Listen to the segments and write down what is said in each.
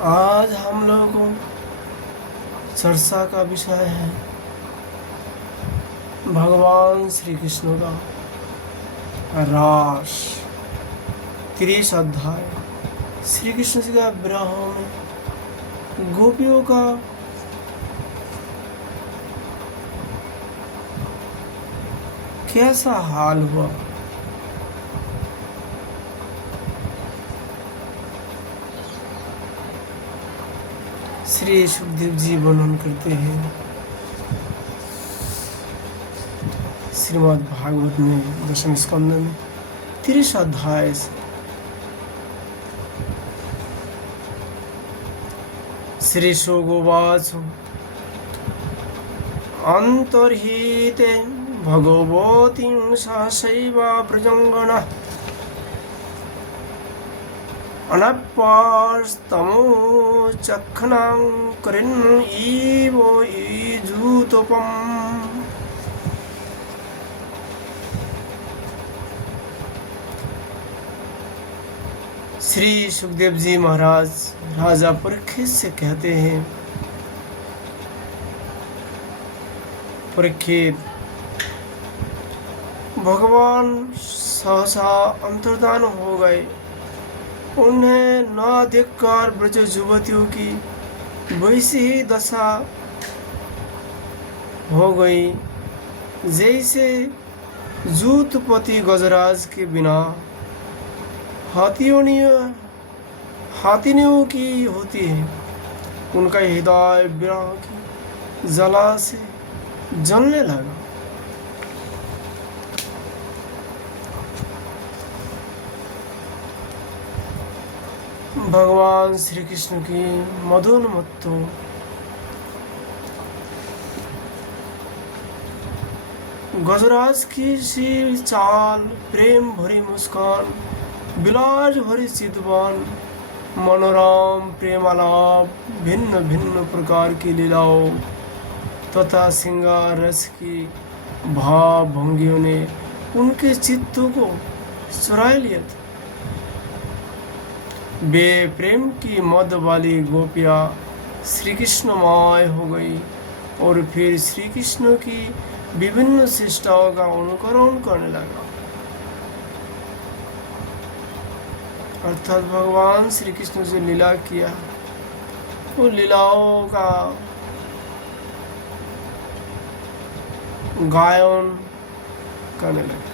आज हम लोगों चर्चा का विषय है भगवान श्री कृष्ण का रास 30 अध्याय। श्री कृष्ण जी का विरह में गोपियों का कैसा हाल हुआ। श्री सुखदेव जी वर्णन करते हैं श्रीमद् भागवत में 10वें स्कंद में 30 अध्याय से। श्री शुगोवाच अंतर्हिते भगवतीं सहसैव प्रजङ्गणः अनप्यस्तमोचक्षणां करिन् इव ईजूतोपम्। श्री सुखदेव जी महाराज राजा परीक्षित से कहते हैं, परीक्षित, भगवान सहसा अंतर्धान हो गए। उन्हें न देखकर ब्रज युवतियों की वैसी ही दशा हो गई जैसे जूतपति गजराज के बिना हाथिनियों की होती है। उनका हृदय विरह की जला से जलने लगा। भगवान श्री कृष्ण की मधुन्मत्तों गजराज की सी चाल, प्रेम भरी मुस्कान, विलास भरी चितवन, मनोरम प्रेमालाप, भिन्न भिन्न प्रकार की लीलाओं तथा श्रृंगार रस की भाव भंगियों ने उनके चित्तों को चुरा लिया था। वे प्रेम की मद वाली गोपियाँ श्री कृष्णमय हो गई और फिर श्री कृष्ण की विभिन्न चेष्टाओं का अनुकरण करने लगा। अर्थात भगवान श्री कृष्ण से लीला किया, वो लीलाओं का गायन करने लगे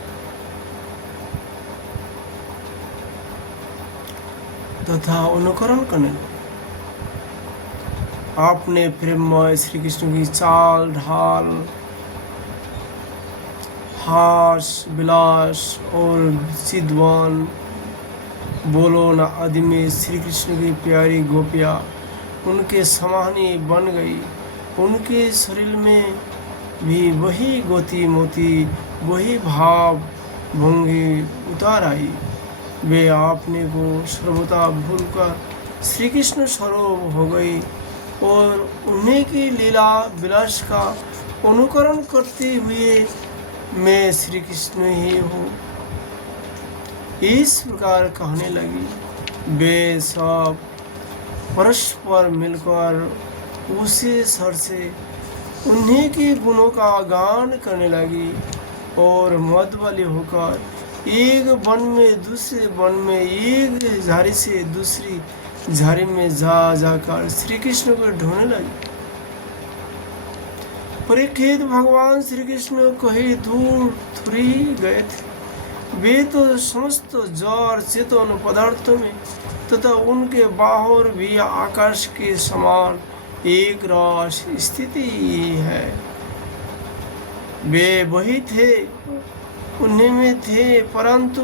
तथा अनुकरण करने लगे। आपने प्रेममय श्री कृष्ण की चाल ढाल, हास विलास और सिद्धवान बोलो न आदि में श्री कृष्ण की प्यारी गोपियाँ उनके समानी बन गई। उनके शरीर में भी वही गोती मोती, वही भाव भंगी उतार आई। वे आपने को सर्वथा भूलकर श्री कृष्ण स्वरूप हो गई और उन्हीं की लीला विलास का अनुकरण करते हुए मैं श्री कृष्ण ही हूँ, इस प्रकार कहने लगी। वे सब परस्पर मिलकर उसी स्वर से उन्हीं के गुणों का गान करने लगी और मद वाली होकर एक वन में दूसरे वन में, एक झाड़ी से दूसरी झाड़ी में जाकर श्री कृष्ण को ढूंढने लगी। परीक्षित, भगवान श्री कृष्ण कहीं दूर थोड़ी गए थे। वे तो समस्त जड़ चेतन पदार्थों में तथा उनके बाहर भी आकाश के समान एक रास स्थिति है। वे वही थे, उन्हीं में थे, परंतु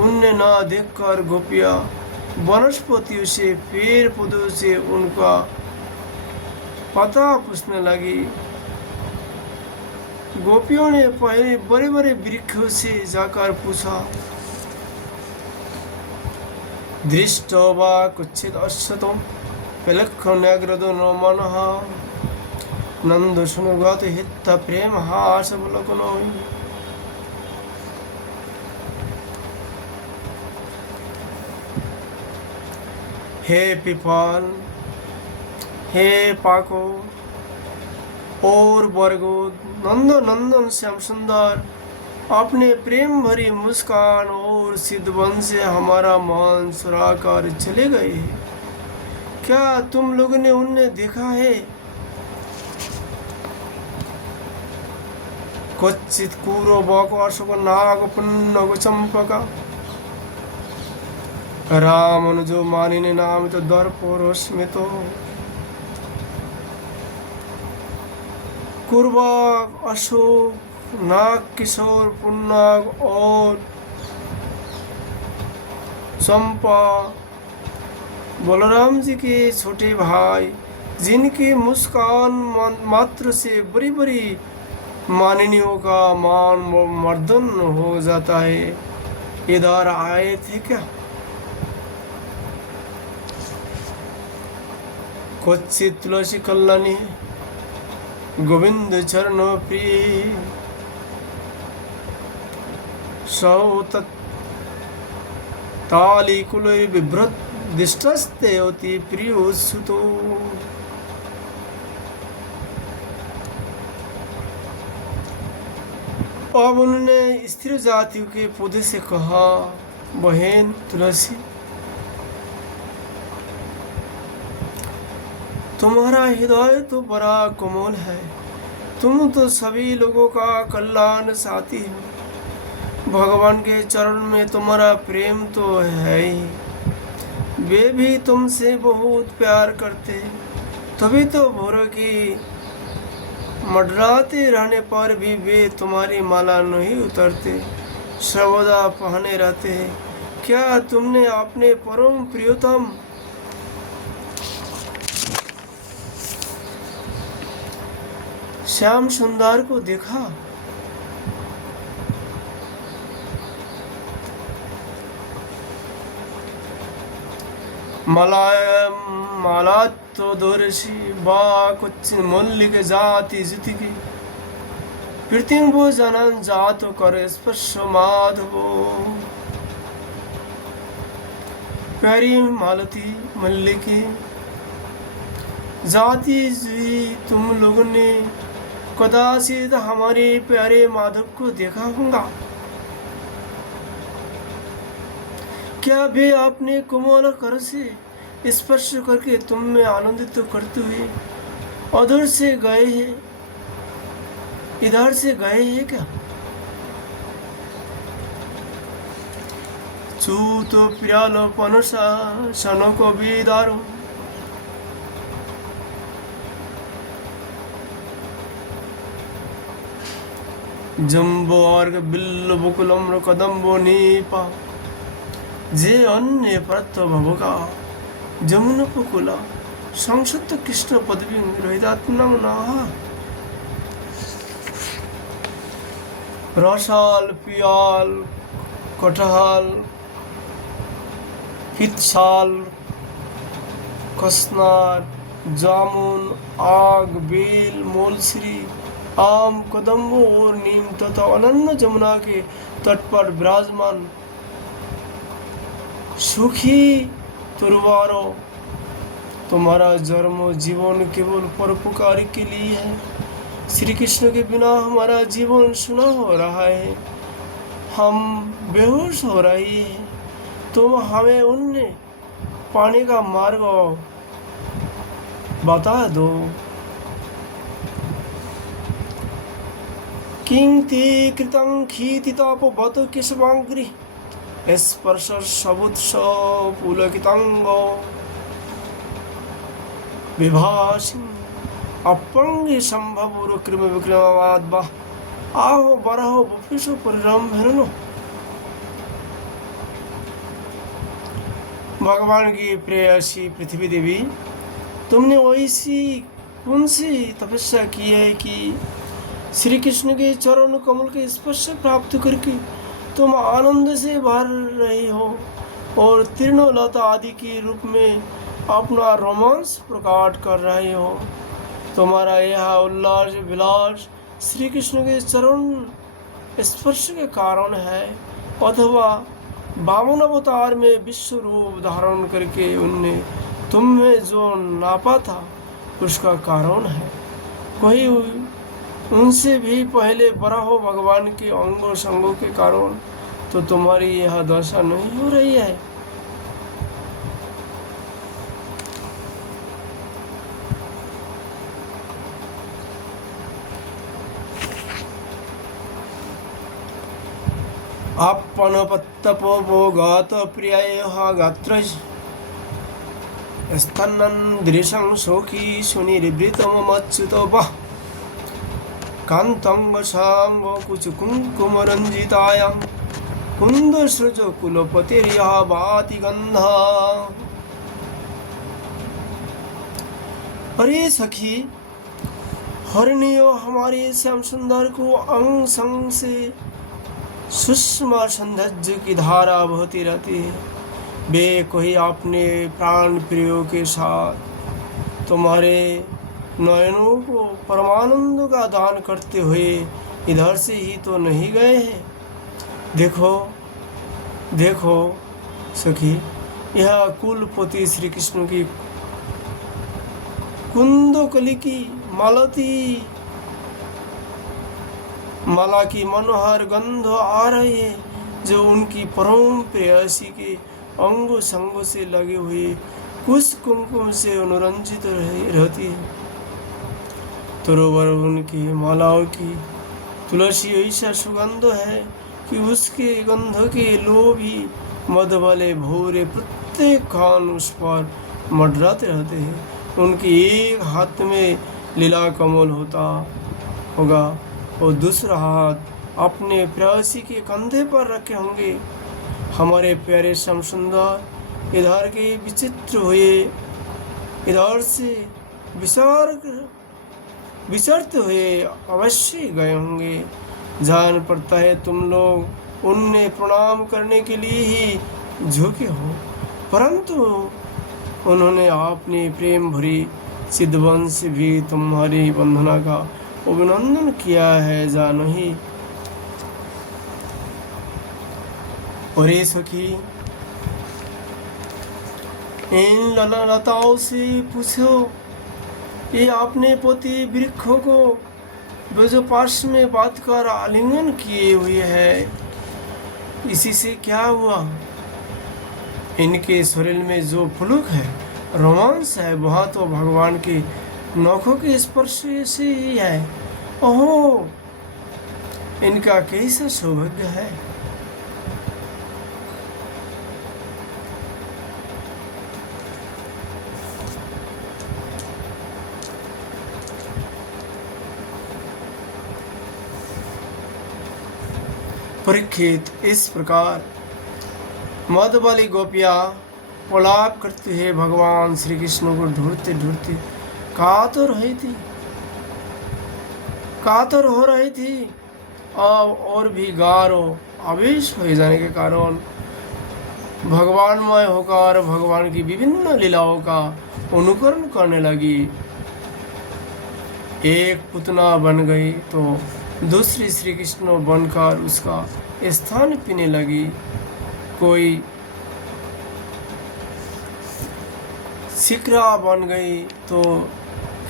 उन्हें न देखकर गोपियाँ वनस्पतियों से, पेड़ पौधों से उनका पता पूछने लगी। गोपियों ने पहले बड़े बड़े वृक्षों से जाकर पूछा, दृष्टो वा कुच्छित अश्वतो विलक्षण्याग्रदो नो मनः नंद सुनुगत हित प्रेम हास बलकनोई। हे पीपल, हे पाको और बरगो, नंदन नंदन श्याम सुंदर, अपने प्रेम भरी मुस्कान और सिद्धवन से हमारा मान सुराकर चले गए हैं। क्या तुम लोगों ने उन्हें देखा है? क्वचित कूरो बाको अशोक नाग पुन्नग चंपका, राम जो मानिने नाम तो दर्पोरोश में तो कुर्बाग अशोक नाग किशोर पुन्नाग और चंपा बलराम जी के छोटे भाई, जिनकी मुस्कान मात्र से बड़ी बड़ी माननियों का मान मर्दन हो जाता है, इधर आए थे क्या? क्वचित तुलसी कल्याणी गोविंद चरण प्रिय, सौ ताली कुल विभ्रत दिष्टस्ते अति प्रिय सुतो। अब उन्होंने स्त्री जातियों के पौधे से कहा, बहन तुलसी, तुम्हारा हृदय तो बड़ा कोमल है, तुम तो सभी लोगों का कल्याण चाहती हो। भगवान के चरण में तुम्हारा प्रेम तो है ही, वे भी तुमसे बहुत प्यार करते, तभी तो भोरों की मडराते रहने पर भी वे तुम्हारी माला नहीं उतरते, सर्वदा पहने रहते हैं। क्या तुमने अपने परम प्रियतम श्याम सुंदर को देखा? माला तो दोरसी बा कुछ मल्लिक जाति जितिकी, पृथ्वी जनन जातो करे स्पर्श माधवो। प्यारी मालती मल्लिकी जाति जी, तुम लोगों ने कदाचित हमारे प्यारे माधव को देखा होगा। क्या वे अपने कोमल कर से स्पर्श करके तुम में आनंदित करते हुए उधर से गए हैं, इधर से गए हैं क्या? चूतो प्रियालो पनुषा शनो को बीदारो, जम्बो अर्घ बिल्लो बुकुलम्र कदम्बो नीपा, जे अन्य प्रत्य भवका जमुनोपकुला संसुप्त कृष्ण पदवी रोहितात्मनम नाहा। रसाल पियाल कटहल हितसाल कसनार जामुन आग बेल मोलश्री आम कदम्बो और नीम तथा अनन्य जमुना के तट पर विराजमान सुखी तुरवारो, तुम्हारा जन्म जीवन केवल परोपकार के लिए है। श्री कृष्ण के बिना हमारा जीवन सुना हो रहा है, हम बेहोश हो रही है। तुम हमें उन्हें पाने का मार्ग बता दो। किं ते कृतं खीतितापो बतो केशवांग्री, स्पर्श सबुत्स पुलकितांग विभासी अपंगी संभव कृम विक्रमाद बा आहो बरहो बुफिसो परिणाम हेरनो। भगवान की प्रेयसी पृथ्वी देवी, तुमने वैसी कौन सी तपस्या की है कि श्री कृष्ण के चरण कमल के स्पर्श प्राप्त करके तुम आनंद से भर रही हो और तीर्णलता आदि के रूप में अपना रोमांस प्रकट कर रही हो। तुम्हारा यह उल्लास विलास श्री कृष्ण के चरण स्पर्श के कारण है, अथवा वामन अवतार में विश्व रूप धारण करके उनने तुमने जो नापा था उसका कारण है। कोई उनसे भी पहले बड़ा हो भगवान के अंगों संगों के कारण, तो तुम्हारी यह दशा नहीं हो रही है। आपनपत्तपोगात प्रिय गात्र स्तन्नदृशं सौखी सुनिर्वृतमच्युत वः कांतं वशांग कुचकुंकुमरंजितायां कुंदसृज कुलपतिर्यः भाति गंधा। अरे सखी, हरिणियो हमारे श्याम सुंदर को अंग संग से सुषमा सौंदर्य की धारा बहती रहती है। वे कोई अपने प्राण प्रियो के साथ तुम्हारे नयनों को परमानंद का दान करते हुए इधर से ही तो नहीं गए हैं। देखो देखो सखी, यह कुलपति श्री कृष्ण की कुंदकली की माला की मनोहर गंध आ रही है, जो उनकी परम प्रेयसी के अंगों संगों से लगे हुए कुछ कुमकुम से अनुरंजित रहती है। तरोवर उनकी मालाओं की तुलसी ऐसा सुगंध है कि उसके गंध के लोभी मद वाले भौरे प्रत्येक कान उस पर मंडराते रहते हैं। उनके एक हाथ में लीला कमल होता होगा और दूसरा हाथ अपने प्रेयसी के कंधे पर रखे होंगे। हमारे प्यारे श्याम सुंदर इधर के विचित्र हुए इधर से विचरते हुए अवश्य गए होंगे। जान पड़ता है तुम लोग उन्हें प्रणाम करने के लिए ही झुके हो, परंतु उन्होंने अपनी प्रेम भरी सिद्धवंश से भी तुम्हारी वंदना का अभिनंदन किया है, जानो ही। और ये सखी, इन लताओं से पूछो, ये अपने पोती वृक्षों को वे जो पास में बात कर आलिंगन किए हुए है, इसी से क्या हुआ? इनके शरीर में जो फुलुक है, रोमांस है, वहाँ तो भगवान के नौखों के स्पर्श से ही है। ओहो, इनका कैसा सौभाग्य है। परीक्षित, इस प्रकार मद वाली गोपियां प्रलाप करते हुए भगवान श्री कृष्ण को ढूंढते ढूंढते कातर हो रही थी और भी गारो आवेश हो जाने के कारण भगवानमय होकर भगवान की विभिन्न लीलाओं का अनुकरण करने लगी। एक पुतना बन गई तो दूसरी श्री कृष्ण बनकर उसका स्थान पीने लगी। कोई शिखरा बन गई तो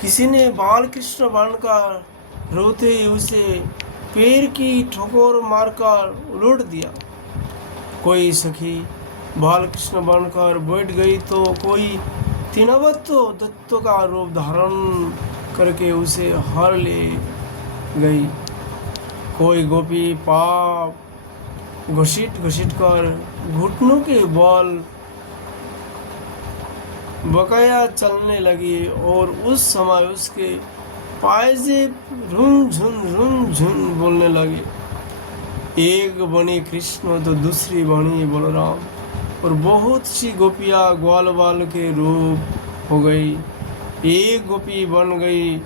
किसी ने बाल कृष्ण बनकर रोते उसे पैर की ठोकर मारकर उलट दिया। कोई सखी बाल कृष्ण बनकर बैठ गई तो कोई तीनवत्तो दत्तों का रूप धारण करके उसे हर ले गई। कोई गोपी पाप घसीट कर घुटनों के बल बकाया चलने लगी और उस समय उसके पायजे रुन झुन बोलने लगे। एक बनी कृष्ण तो दूसरी बनी बलराम, और बहुत सी गोपियाँ ग्वाल बाल के रूप हो गई। एक गोपी बन गई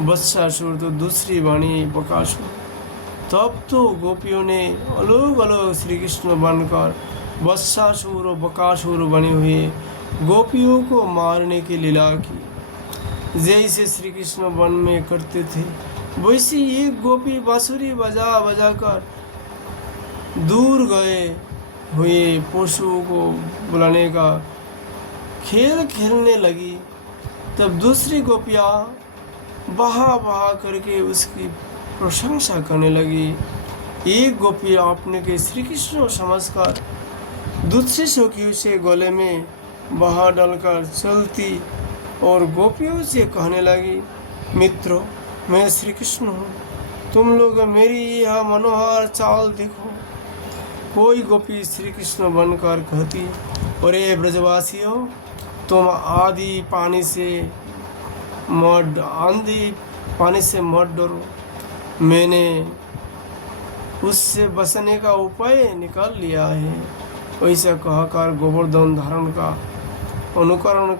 वत्सासुर तो दूसरी बनी बकासुर। तब तो गोपियों ने अलग अलग श्री कृष्ण बनकर वत्सासुर और बकासुर बने हुए गोपियों को मारने की लीला की। जैसे श्री कृष्ण वन में करते थे, वैसे एक गोपी बांसुरी बजा बजा कर दूर गए हुए पशुओं को बुलाने का खेल खेलने लगी। तब दूसरी गोपियाँ बहा बहा करके उसकी प्रशंसा करने लगी। एक गोपी अपने के श्री कृष्ण समझकर दूसरी सखी उसे गले में बहा डालकर चलती और गोपियों से कहने लगी, मित्रों, मैं श्री कृष्ण हूँ, तुम लोग मेरी यह मनोहर चाल देखो। कोई गोपी श्री कृष्ण बनकर कहती, अरे ब्रजवासियों, तुम आंधी पानी से मत डरो, मैंने उससे बचने का उपाय निकाल लिया है। वैसा कहकर गोवर्धन धारण का अनुकरण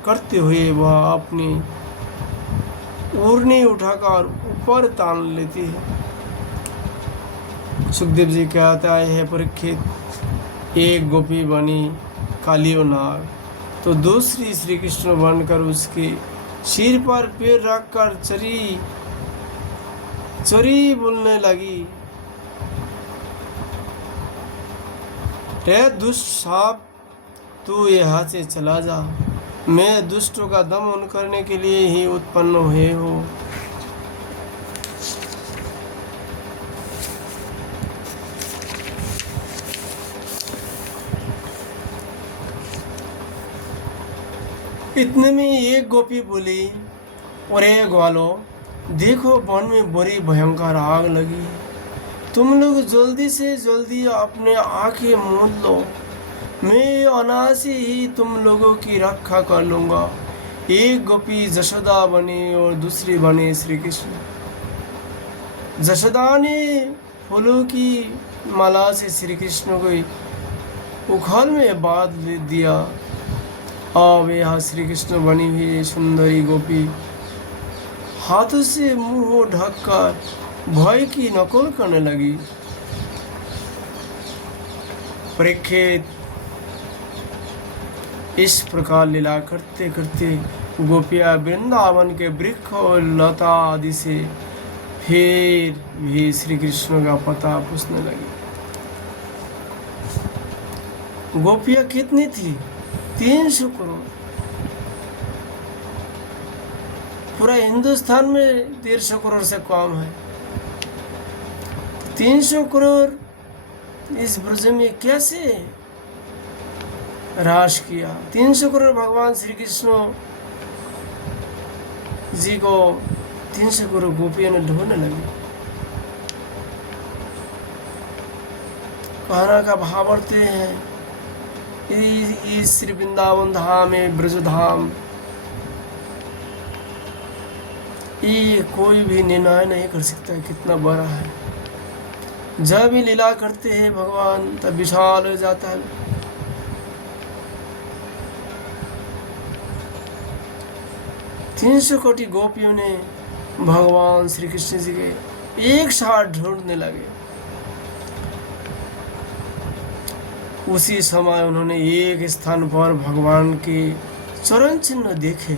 करते हुए वह अपनी ओढ़नी उठाकर ऊपर तान लेती है। सुखदेव जी कहता है, परीक्षित, एक गोपी बनी कालियो नाग, तो दूसरी श्री कृष्ण बनकर उसके सिर पर पैर रखकर चरी बोलने लगी, रे दुष्ट सांप, तू यहाँ से चला जा, मैं दुष्टों का दमन करने के लिए ही उत्पन्न हुए हो। इतने में एक गोपी बोली, अरे ग्वालो, देखो वन में बड़ी भयंकर आग लगी है, तुम लोग जल्दी से जल्दी अपने आंखें मूंद लो, मैं अनायासे ही तुम लोगों की रक्षा कर लूँगा। एक गोपी जशोदा बनी और दूसरी बनी श्री कृष्ण। जशोदा ने फूलों की माला से श्री कृष्ण को उखल में बांध दिया। अब यह श्री कृष्ण बनी हुई सुंदरी गोपी हाथों से मुंह ढककर भय की नकल करने लगी। परीक्षित, इस प्रकार लीला करते करते गोपियाँ वृंदावन के वृक्ष और लता आदि से फिर भी श्री कृष्ण का पता पूछने लगी। गोपियाँ कितनी थी? 300 करोड़। पूरा हिंदुस्तान में 150 करोड़ से कम है। 300 करोड़ इस ब्रज में कैसे राज किया? 300 करोड़ भगवान श्री कृष्ण जी को 300 करोड़ गोपियों ने ढूंढने लगी। कहना का भावार्थ है, इस श्री वृंदावन धाम है, ब्रज धाम, ये कोई भी निर्णय नहीं कर सकता कितना बड़ा है। जब भी लीला करते हैं भगवान तब विशाल हो जाता है। तीन 300 कोटि गोपियों ने भगवान श्री कृष्ण जी के एक साथ ढूंढने लगे। उसी समय उन्होंने एक स्थान पर भगवान के चरण चिन्ह देखे।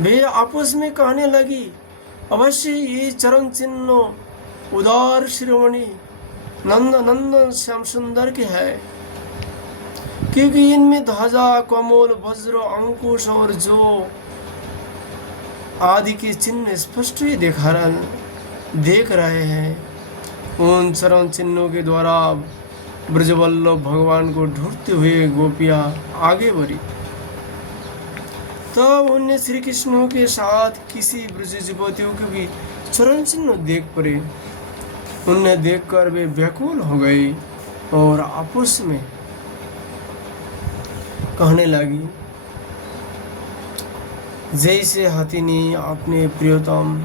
वे आपस में कहने लगी, अवश्य ये चरण चिन्ह उदार शिरोमणि नंद नंदन श्याम सुंदर के है, क्योंकि इनमें ध्वजा, कमल, वज्र, अंकुश और जो आदि के चिन्ह स्पष्ट ही देख रहे हैं। उन चरण चिन्हों के द्वारा ब्रजवल्लभ भगवान को ढूंढते हुए गोपियां आगे बढ़ी। तब उन्हें श्री कृष्ण के साथ किसी ब्रज युवतियों के भी चरण चिन्ह देख पड़े। उन्हें देखकर वे व्याकुल हो गई और आपस में कहने लगी, जैसे हथिनी अपने प्रियतम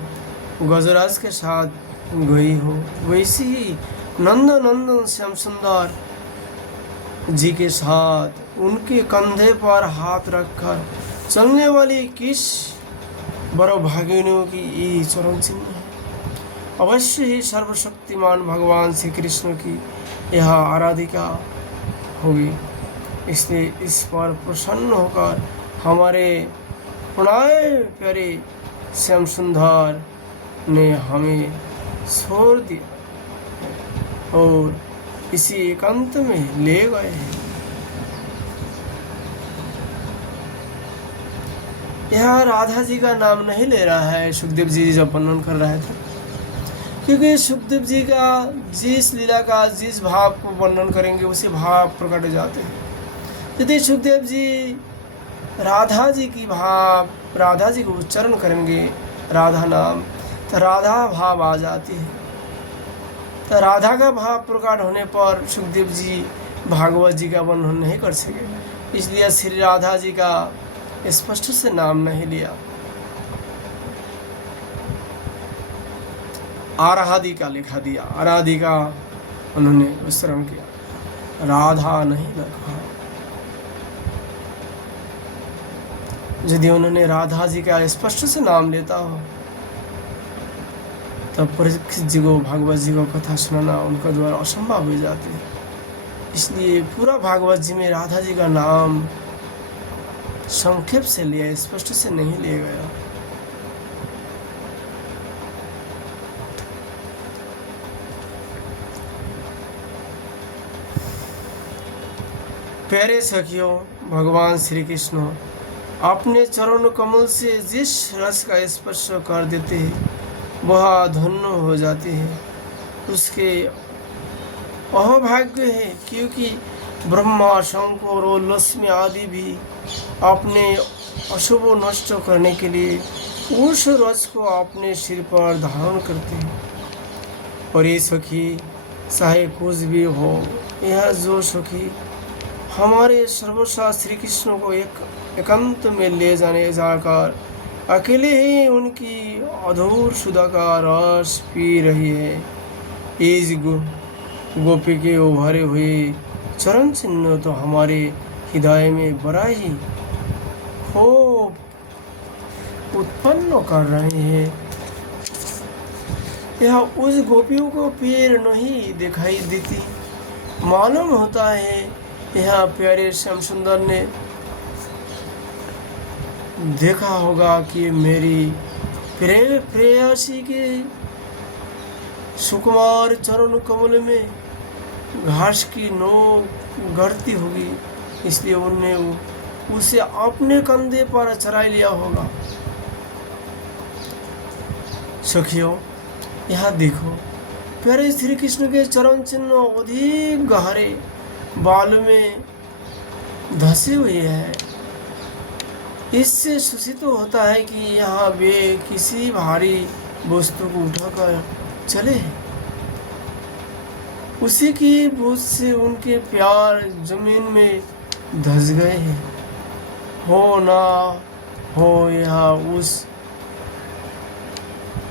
गजराज के साथ गई हो, वैसे ही नंदन श्याम सुंदर जी के साथ उनके कंधे पर हाथ रखकर चलने वाली किस बड़भागिनियों की ये चरण चिन्ह है। अवश्य ही सर्वशक्तिमान भगवान श्री कृष्ण की यह आराधिका होगी। इसलिए इस पर प्रसन्न होकर हमारे पुराने प्यारे श्याम सुंदर ने हमें छोड़ दिया और इसी एकांत में ले गए हैं। यहाँ राधा जी का नाम नहीं ले रहा है सुखदेव जी जब वर्णन कर रहे थे, क्योंकि सुखदेव जी का जिस लीला का जिस भाव को वर्णन करेंगे उसे भाव प्रकट हो जाते हैं। यदि सुखदेव जी राधा जी की भाव, राधा जी को उच्चारण करेंगे राधा नाम, तो राधा भाव आ जाती है। तो राधा का भाव प्रकट होने पर सुखदेव जी भागवत जी का वर्णन नहीं कर सके, इसलिए श्री राधा जी का स्पष्ट से नाम नहीं लिया। आराधिका लिखा दिया, आराधिका उन्होंने उच्चारण किया, राधा नहीं लिखा। यदि उन्होंने राधा जी का स्पष्ट से नाम लेता हो तब परीक्षित जी को भागवत जी को कथा सुनाना उनका द्वारा असंभव हो जाती है। इसलिए पूरा भागवत जी में राधा जी का नाम संक्षेप से लिया, स्पष्ट से नहीं लिया गया। प्यारे सखियों, भगवान श्री कृष्ण अपने चरण कमल से जिस रस का स्पर्श कर देते हैं वह धन्य हो जाते हैं, उसके अहोभाग्य है, क्योंकि ब्रह्मा, शंकर और लक्ष्मी आदि भी अपने अशुभ नष्ट करने के लिए उस रस को अपने सिर पर धारण करते हैं। और ये सखी चाहे कुछ भी हो, यह जो सखी हमारे सर्वसा श्री कृष्ण को एकांत में ले जाकर अकेले ही उनकी अधूर सुधा का रस पी रही है, इस गोपी के उभरे हुए चरण चिन्ह तो हमारे हृदय में बड़ा ही हो उत्पन्न कर रहे हैं। यह उस गोपियों को पैर नहीं दिखाई देती, मालूम होता है यह प्यारे श्याम सुंदर ने देखा होगा कि मेरी प्रेयसी के सुकुमार चरण कमल में घास की नोक गढ़ती होगी, इसलिए उनने उसे अपने कंधे पर चरा लिया होगा। सखियों, यहाँ देखो प्यारे श्री कृष्ण के चरण चिन्ह अधिक गहरे बाल में धसे हुए हैं। इससे सूचित होता है कि यहाँ वे किसी भारी वस्तु को उठाकर चले, उसी की बोझ से उनके प्यार जमीन में धस गए हैं। हो ना हो यह उस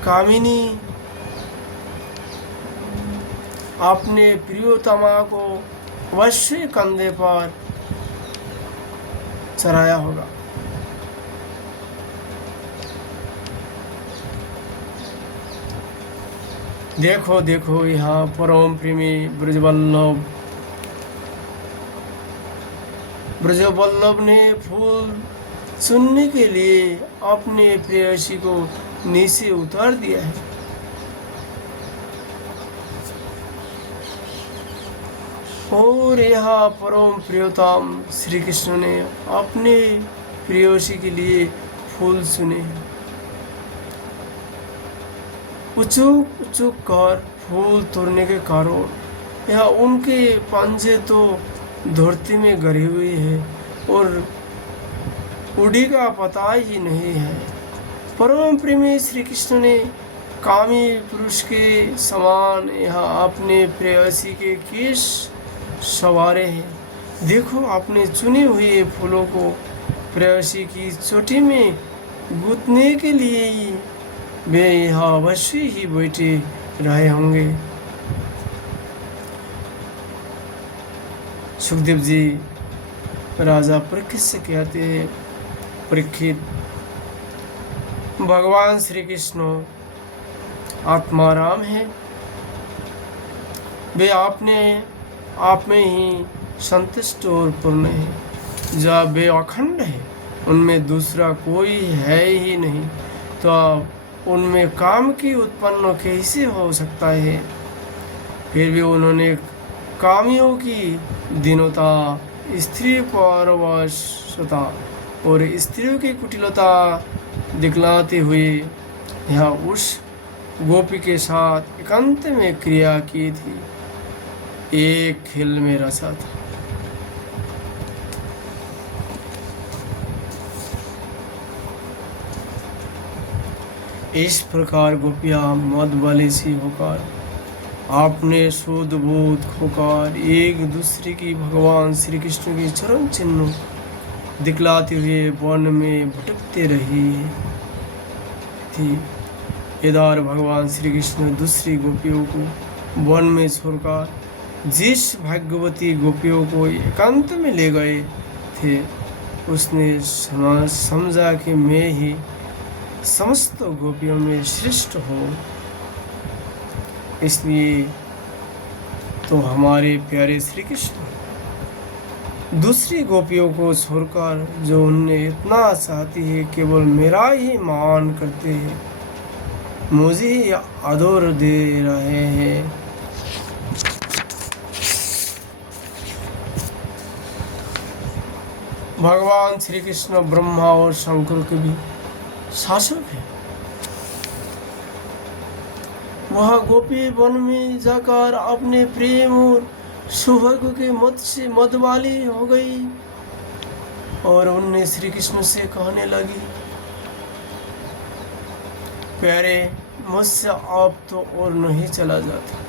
कामिनी अपने प्रियोतमा को अवश्य कंधे पर चढ़ाया होगा। देखो देखो यहाँ परम प्रेमी ब्रजवल्लभ ने फूल चुनने के लिए अपने प्रेयसी को नीचे उतार दिया है। और यहाँ परम प्रियतम श्री कृष्ण ने अपने प्रेयसी के लिए फूल चुने। उचूक उचूक कर फूल तोड़ने के कारण यह उनके पंजे तो धरती में गिरे हुए हैं और उड़ी का पता ही नहीं है। परम प्रेमी श्री कृष्ण ने कामी पुरुष के समान यहाँ अपने प्रेयसी के केश संवारे हैं। देखो अपने चुने हुए फूलों को प्रेयसी की चोटी में गूंथने के लिए ही वे यहाँ अवश्य ही बैठे रहे होंगे। सुखदेव जी राजा परीक्षित से कहते हैं, परीक्षित, भगवान श्री कृष्ण आत्माराम है, वे अपने आप में ही संतुष्ट और पूर्ण है। जब वे अखंड है, उनमें दूसरा कोई है ही नहीं, तो उनमें काम की उत्पन्न कैसे हो सकता है। फिर भी उन्होंने कामियों की दीनता, स्त्री परवशता और स्त्रियों की कुटिलता दिखलाते हुए यह उस गोपी के साथ एकांत में क्रिया की थी, एक खेल में रचा था। इस प्रकार गोपियाँ मद वाली सी होकर आपने शुद्ध बोध खोकर एक दूसरे की भगवान श्री कृष्ण के चरण चिन्ह दिखलाते हुए वन में भटकते रही थी। इधर भगवान श्री कृष्ण दूसरी गोपियों को वन में छोड़कर जिस भाग्यवती गोपियों को एकांत में ले गए थे, उसने समझा कि मैं ही समस्त गोपियों में श्रेष्ठ हूँ। इसलिए तो हमारे प्यारे श्री कृष्ण दूसरी गोपियों को छोड़कर जो उन्हें इतना चाहती है, केवल मेरा ही मान करते हैं, मुझे ही आदर दे रहे हैं। भगवान श्री कृष्ण ब्रह्मा और शंकर के भी शासक है। वह गोपी वन में जाकर अपने प्रेम और सौभाग्य के मत से मतवाली हो गई और उनने श्री कृष्ण से कहने लगी, प्यारे, मुझसे आप तो और नहीं चला जाता।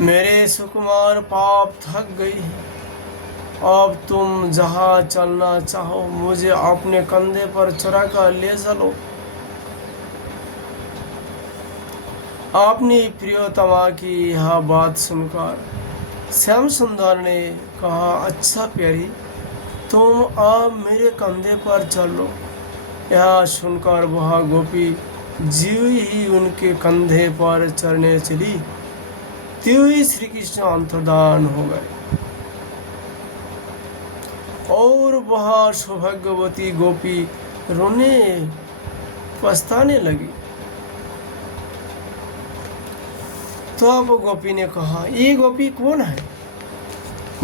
मेरे सुकुमार पाप थक गई है, अब तुम जहाँ चलना चाहो मुझे अपने कंधे पर चढ़ा कर ले चलो। अपनी प्रियतमा की यह बात सुनकर श्याम सुंदर ने कहा, अच्छा प्यारी, तुम अब मेरे कंधे पर चलो। यह सुनकर वह गोपी जीव ही उनके कंधे पर चढ़ने चली, त्यों ही श्री कृष्ण अंतर्धान हो गए और वह सौभाग्यवती गोपी रोने पछताने लगी। तो अब गोपी ने कहा, ये गोपी कौन है?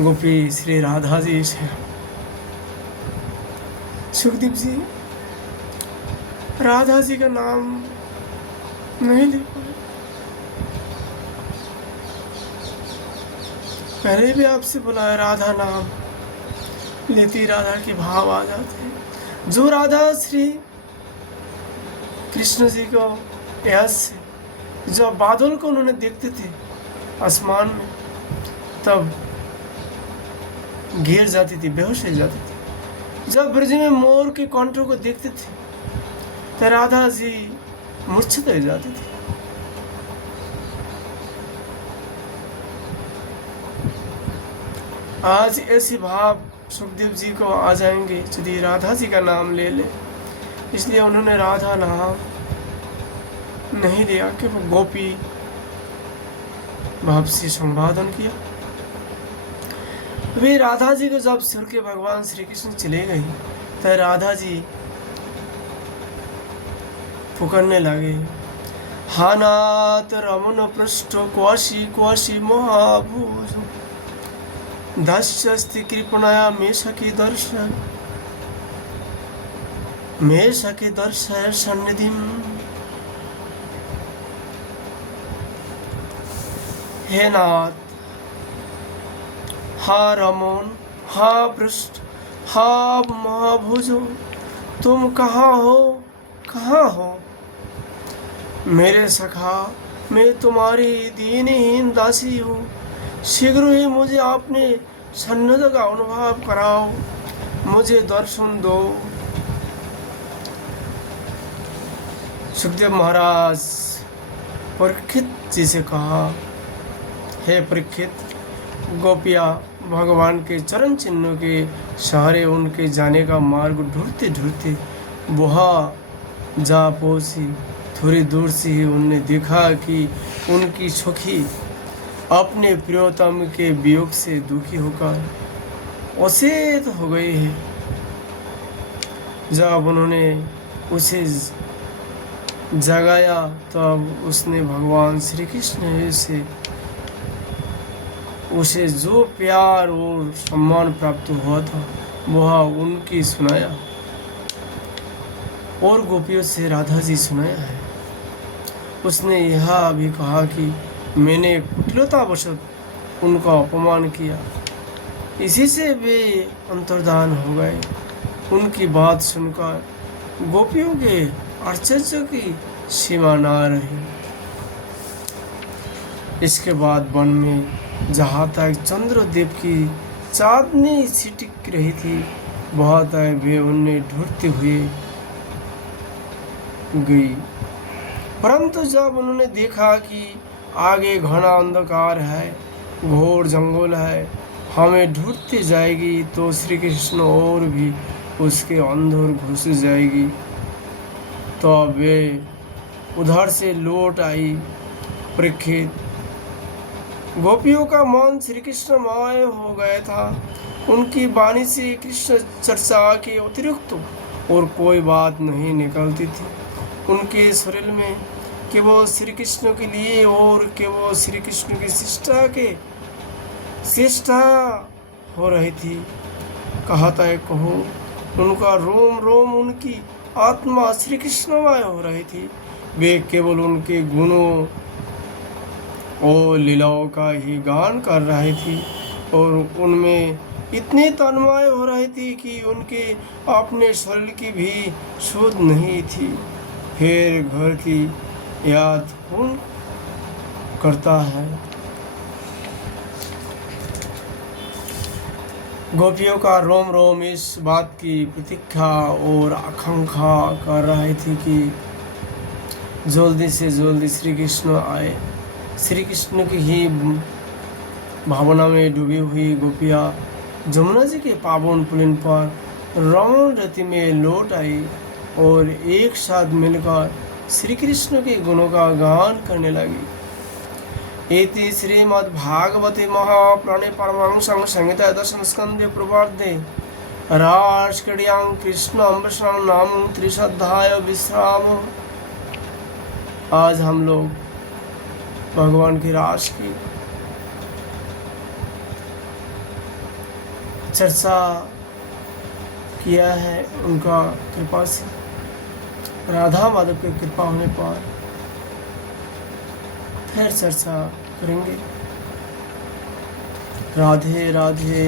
गोपी श्री राधा जी है। सुखदेव जी, राधा जी का नाम नहीं ले पाए, पहले भी आपसे बुलाया, राधा नाम लेती राधा के भाव आ जाते हैं। जो राधा श्री कृष्ण जी को यश से जब बादल को उन्होंने देखते थे आसमान में, तब गिर जाती थी, बेहोश हो जाती थी। जब ब्रज में मोर के कंठों को देखते थे तो राधा जी मूर्छित हो जाती थी। आज ऐसी भाव सुखदेव जी को आ जाएंगे यदि राधा जी का नाम ले ले, इसलिए उन्होंने राधा नाम नहीं लिया कि वो गोपी भाव से संवादन किया। वे राधा जी को जब सुर के भगवान श्री कृष्ण चले गए तो राधा जी पुकारने लगे, हानात रमन पृष्ठ क्वाशी क्वाशी महाभूज दास्यस्ति कृपणया मे सखी दर्शय सन्निधिम। हे नाथ, हा रमन, हा पृष्ठ, हा महाभुजो, तुम कहाँ हो, कहाँ हो? मेरे सखा, मैं तुम्हारी दीनहीन दासी हूँ, शीघ्र ही मुझे अपने सन्निध का अनुभव कराओ, मुझे दर्शन दो। सुखदेव महाराज परीक्षित जी से कहा, हे परीक्षित, गोपियाँ भगवान के चरण चिन्हों के सहारे उनके जाने का मार्ग ढूंढते ढूंढते वहाँ जा पहुँची। थोड़ी दूर से ही उन्होंने देखा कि उनकी सखी अपने प्रियतम के वियोग से दुखी होकर अचेत हो गई है। जब उन्होंने उसे जगाया तब उसने भगवान श्री कृष्ण से उसे जो प्यार और सम्मान प्राप्त हुआ था वह उनकी सुनाया और गोपियों से राधा जी सुनाया है। उसने यह भी कहा कि मैंने कुटिलतावशत उनका अपमान किया, इसी से वे अंतर्धान हो गए। उनकी बात सुनकर गोपियों के आश्चर्य की सीमा न रही। इसके बाद वन में जहाँ तक चंद्रदेव की चांदनी छिटक रही थी वहाँ तक वे उन्हें ढूंढते हुए गई, परंतु जब उन्होंने देखा कि आगे घना अंधकार है, घोर जंगल है, हमें ढूंढती जाएगी तो श्री कृष्ण और भी उसके अंदर घुस जाएगी, तो वे उधर से लौट आई। परीक्षित, गोपियों का मन श्री कृष्ण मय हो गया था। उनकी वाणी से कृष्ण चर्चा के अतिरिक्त और कोई बात नहीं निकलती थी। उनके शरीर में केवल श्री कृष्ण के लिए और केवल श्री कृष्ण की शिष्टा हो रही थी। कहता है कहो, उनका रोम रोम, उनकी आत्मा श्री कृष्णमय हो रही थी। वे केवल उनके गुणों और लीलाओं का ही गान कर रही थी और उनमें इतनी तन्मय हो रही थी कि उनके अपने शरीर की भी सुध नहीं थी। फिर घर की याद कौन करता है। गोपियों का रोम रोम इस बात की प्रतीक्षा और आकांक्षा कर रही थी कि जल्दी से जल्दी श्री कृष्ण आए। श्री कृष्ण की ही भावना में डूबी हुई गोपियाँ जमुना जी के पावन पुलिन पर रमण रति में लौट आई और एक साथ मिलकर श्री कृष्ण के गुणों का गान करने लगी। इति श्रीमद्भागवते महापुराणे परमहंस संहिता दशम स्कंदे पूर्वार्धे रासक्रीडायां कृष्ण अम्बरसं नाम त्रिशोध्याय विश्राम। आज हम लोग भगवान की रास की चर्चा किया है। उनका कृपा से, राधा माधव की कृपा होने पर फिर चर्चा करेंगे। राधे राधे।